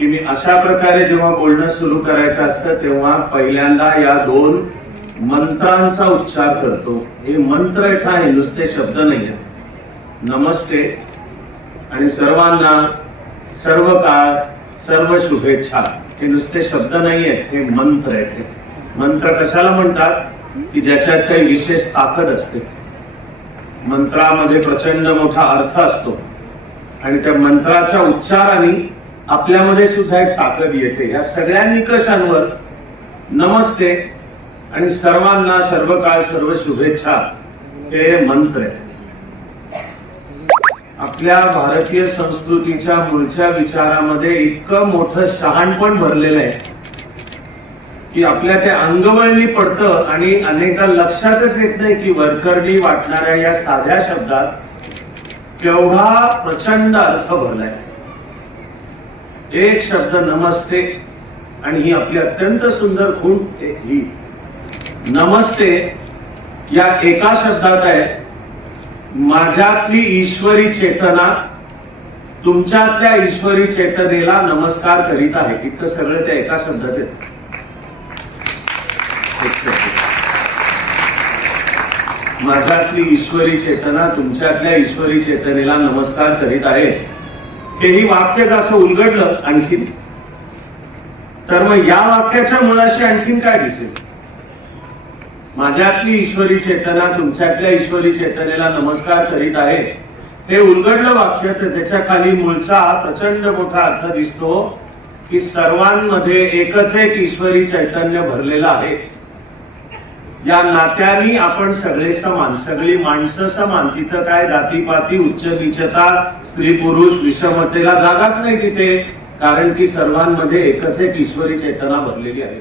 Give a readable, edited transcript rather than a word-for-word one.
की मी अशा प्रकारे जेव्हा बोलणं सुरू करायचं असतं तेव्हा पहिल्यांदा या दोन मंत्रांचा उच्चार करतो। हे मंत्र आहे, नुसते शब्द नाही आहेत। नमस्ते आणि सर्वांना सर्व काळ सर्व शुभेच्छा हे नुसते शब्द नाही आहेत, हे मंत्र आहेत। मंत्र कशाला म्हणतात की ज्याच्यात काही विशेष ताकद असते, मंत्रामध्ये प्रचंड मोठा अर्थ असतो आणि त्या मंत्राच्या उच्चाराने आपल्यामध्ये सुद्धा एक ताकद येते। या सगळ्या निकषांवर नमस्ते आणि सर्वांना सर्व काळ सर्व शुभेच्छा हे मंत्र आहेत। आपल्या भारतीय संस्कृतीच्या मूळच्या विचारामध्ये इतकं मोठं शहाणपण भरलेलं आहे की आपल्या त्या अंगवळणी पडतं आणि अनेका लक्षातच येत नाही की वरकरणी वाटणाऱ्या या साध्या शब्दात केवढा प्रचंड अर्थ भरलाय। एक शब्द नमस्ते आणि ही आपली अत्यंत सुंदर खूण ही नमस्ते या एका शब्दात आहे माझ्यातली ईश्वरी चेतना तुमच्यातल्या ईश्वरी चेतनेला नमस्कार करीत आहे। इतकं सगळं त्या एका शब्दात येतं। माझ्यातली ईश्वरी चेतना तुमच्यातल्या ईश्वरी चेतनेला नमस्कार करीत आहे। हेही वाक्य असं उलगडलं आणखीन तर मग या वाक्याच्या मुळाशी आणखीन काय दिसेल? माझ्यातली ईश्वरी चेतना तुमच्यातल्या ईश्वरी चेतनेला नमस्कार करीत आहे हे उलगडलं वाक्य तर त्याच्या खाली मूळचा प्रचंड मोठा अर्थ दिसतो की सर्वांमध्ये एकच एक ईश्वरी चैतन्य भरलेलं आहे। या नात्याने आपण सगळे समान, सगळी माणसं समान। तिथं काय जातीपाती उच्च नीचता स्त्री पुरुष विषमतेला जागाच नाही तिथे, कारण की सर्वांमध्ये एकच एक ईश्वरी चेतना भरलेली आहे।